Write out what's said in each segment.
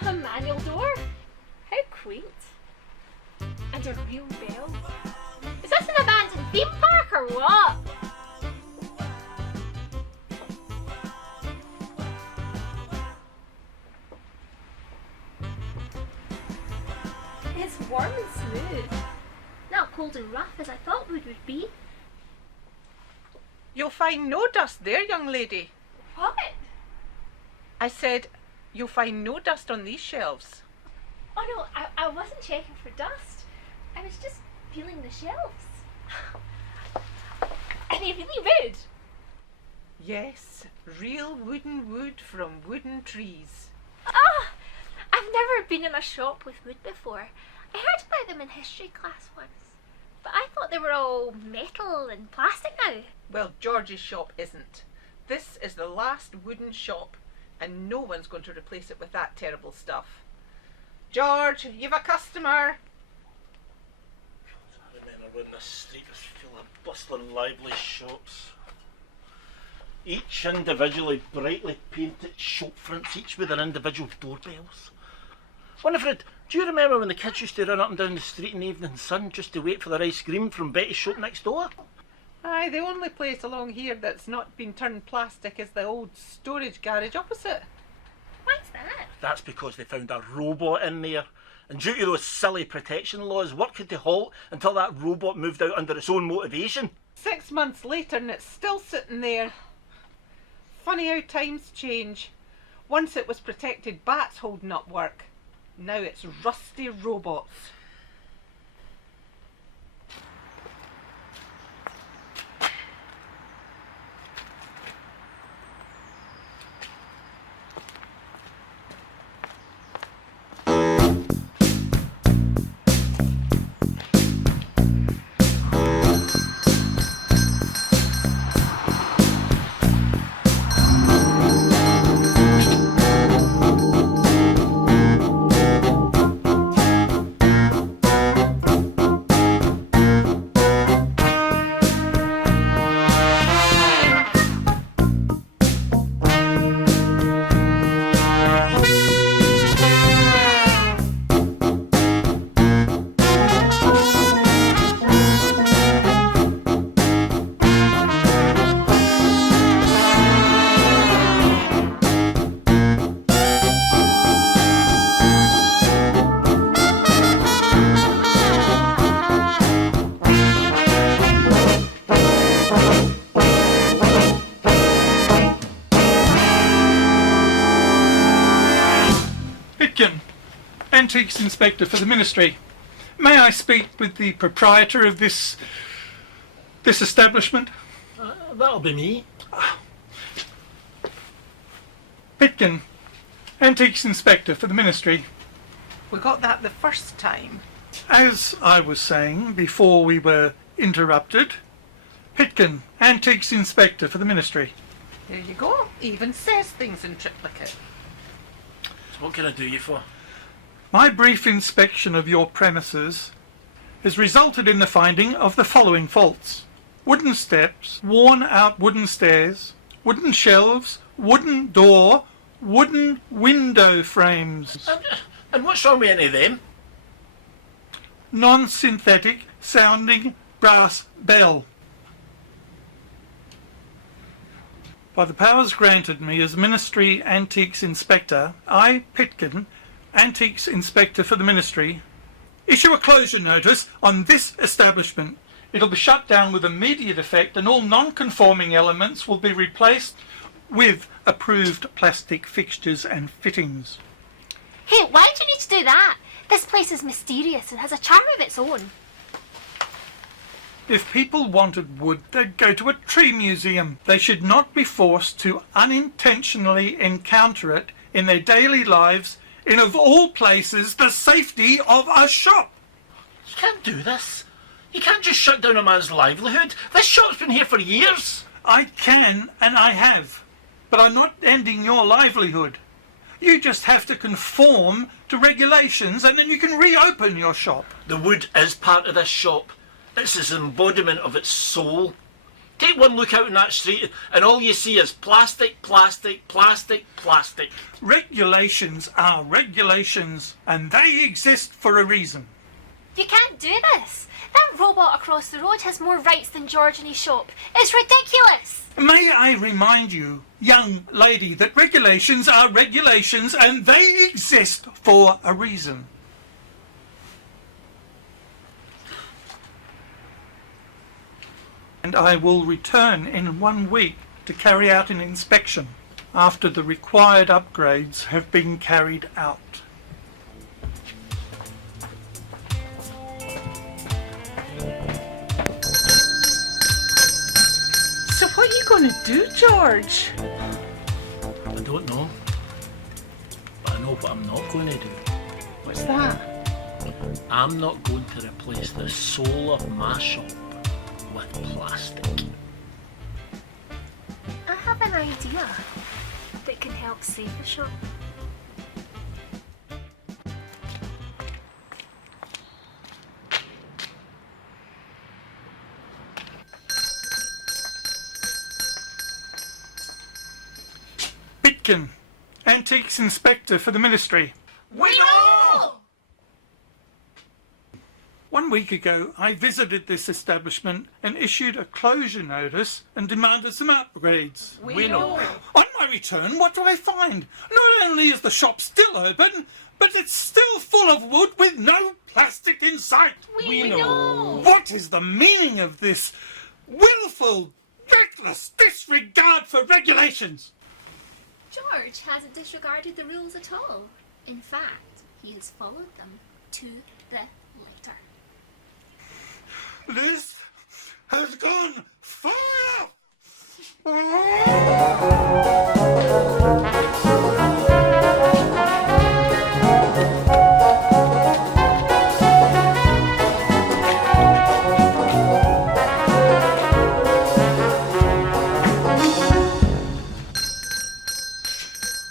A manual door? How quaint. And a real bell. Is this an abandoned theme park or what? It's warm and smooth. Not cold and rough as I thought wood would be. You'll find no dust there, young lady. What? I said, you'll find no dust on these shelves. Oh no, I wasn't checking for dust. I was just feeling the shelves. Are they really wood? Yes, real wooden wood from wooden trees. Ah! I've never been in a shop with wood before. I heard about them in history class once. But I thought they were all metal and plastic now. Well, George's shop isn't. This is the last wooden shop, and no one's going to replace it with that terrible stuff. George, you've a customer. I remember when this street was full of bustling, lively shops. Each individually brightly painted shop fronts, each with their individual doorbells. Winifred, do you remember when the kids used to run up and down the street in the evening sun just to wait for their ice cream from Betty's shop next door? Aye, the only place along here that's not been turned plastic is the old storage garage opposite. What's that? That's because they found a robot in there. And due to those silly protection laws, work had to halt until that robot moved out under its own motivation. 6 months later and it's still sitting there. Funny how times change. Once it was protected bats holding up work. Now it's rusty robots. Antiques Inspector for the Ministry. May I speak with the proprietor of this establishment? That'll be me. Pitkin, Antiques Inspector for the Ministry. We got that the first time. As I was saying before we were interrupted, Pitkin, Antiques Inspector for the Ministry. There you go. Even says things in triplicate. So what can I do you for? My brief inspection of your premises has resulted in the finding of the following faults: wooden steps, worn out wooden stairs, wooden shelves, wooden door, wooden window frames, And what's wrong with any of them? non-synthetic sounding brass bell. By the powers granted me as Ministry Antiques Inspector, I, Pitkin, Antiques Inspector for the Ministry, issue a closure notice on this establishment. It'll be shut down with immediate effect and all non-conforming elements will be replaced with approved plastic fixtures and fittings. Hey, why do you need to do that? This place is mysterious and has a charm of its own. If people wanted wood, they'd go to a tree museum. They should not be forced to unintentionally encounter it in their daily lives in, of all places, the safety of a shop. You can't do this. You can't just shut down a man's livelihood. This shop's been here for years. I can, and I have. But I'm not ending your livelihood. You just have to conform to regulations and then you can reopen your shop. The wood is part of this shop. It's its embodiment of its soul. Take one look out in that street and all you see is plastic, plastic, plastic, plastic. Regulations are regulations and they exist for a reason. You can't do this. That robot across the road has more rights than George in his shop. It's ridiculous. May I remind you, young lady, that regulations are regulations and they exist for a reason. And I will return in 1 week to carry out an inspection after the required upgrades have been carried out. So what are you going to do, George? I don't know. But I know what I'm not going to do. What's that? I'm not going to replace the soul of my shop with plastic. I have an idea that can help save the shop. Pitkin, Antiques Inspector for the Ministry. We know! 1 week ago, I visited this establishment and issued a closure notice and demanded some upgrades. We know. On my return, what do I find? Not only is the shop still open, but it's still full of wood with no plastic in sight. We know. What is the meaning of this willful, reckless disregard for regulations? George hasn't disregarded the rules at all. In fact, he has followed them to the letter. This has gone far enough!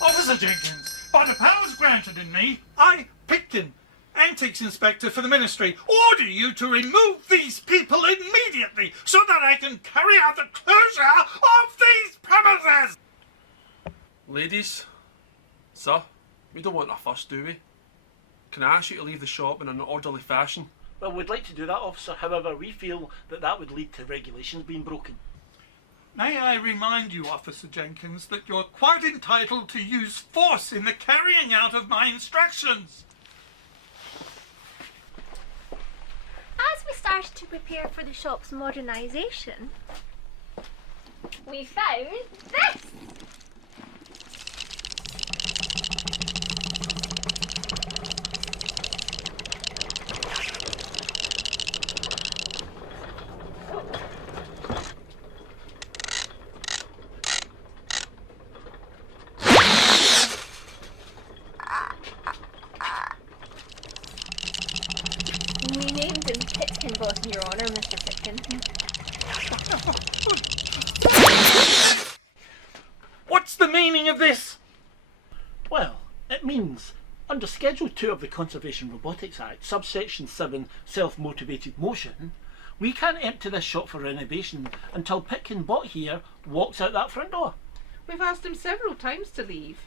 Officer Jenkins, by the powers granted in me, I, Pitkin, Antiques Inspector for the Ministry, order you to remove these people immediately so that I can carry out the closure of these premises! Ladies, sir, we don't want a fuss, do we? Can I ask you to leave the shop in an orderly fashion? Well, we'd like to do that, officer. However, we feel that that would lead to regulations being broken. May I remind you, Officer Jenkins, that you're quite entitled to use force in the carrying out of my instructions. As we started to prepare for the shop's modernisation, we found this! We named him Pitkin Boss in your honour, Mr. Pitkin. What's the meaning of this? Well, it means, under Schedule 2 of the Conservation Robotics Act, subsection 7, self-motivated motion, we can't empty this shop for renovation until Pitkin Bot here walks out that front door. We've asked him several times to leave,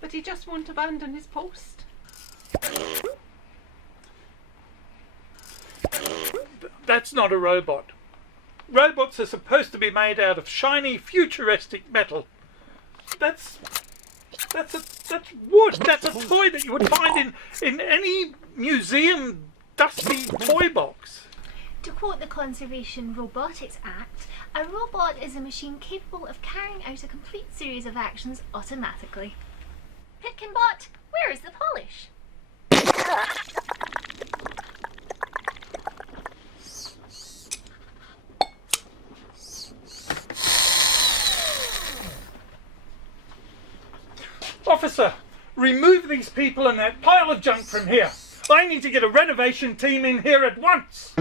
but he just won't abandon his post. That's not a robot. Robots are supposed to be made out of shiny, futuristic metal. That's wood. That's a toy that you would find in any museum dusty toy box. To quote the Conservation Robotics Act, a robot is a machine capable of carrying out a complete series of actions automatically. Pitkinbot, where is the polish? Officer, remove these people and that pile of junk from here. I need to get a renovation team in here at once.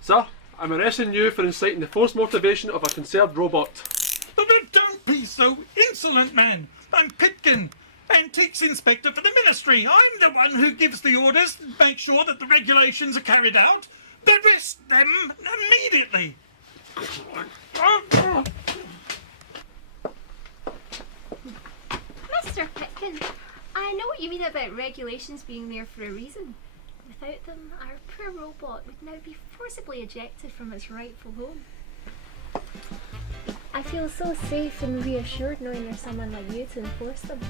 Sir, I'm arresting you for inciting the forced motivation of a conserved robot. But don't be so insolent, man. I'm Pitkin, Antiques Inspector for the Ministry. I'm the one who gives the orders to make sure that the regulations are carried out. Arrest them immediately. Mr. Pitkin, I know what you mean about regulations being there for a reason. Without them, our poor robot would now be forcibly ejected from its rightful home. I feel so safe and reassured knowing there's someone like you to enforce them.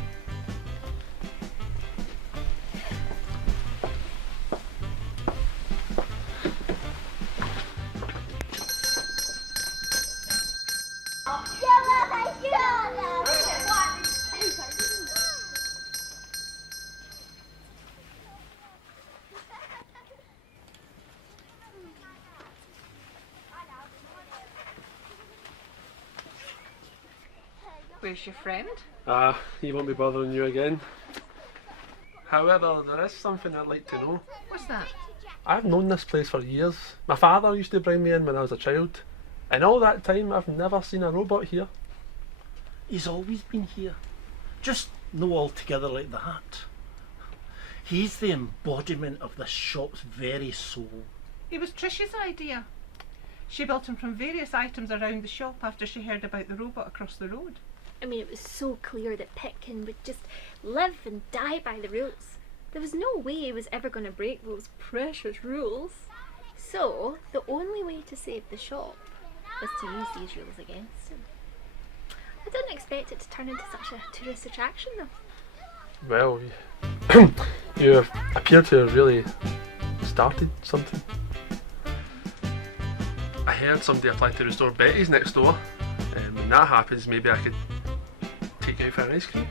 Where's your friend? He won't be bothering you again. However, there is something I'd like to know. What's that? I've known this place for years. My father used to bring me in when I was a child. And all that time, I've never seen a robot here. He's always been here. Just no altogether like that. He's the embodiment of this shop's very soul. It was Trish's idea. She built him from various items around the shop after she heard about the robot across the road. I mean, it was so clear that Pitkin would just live and die by the rules. There was no way he was ever going to break those precious rules. So, the only way to save the shop was to use these rules against him. I didn't expect it to turn into such a tourist attraction, though. Well, you appear to have really started something. I heard somebody applied to restore Betty's next door. And when that happens, maybe I could take you out for an ice cream.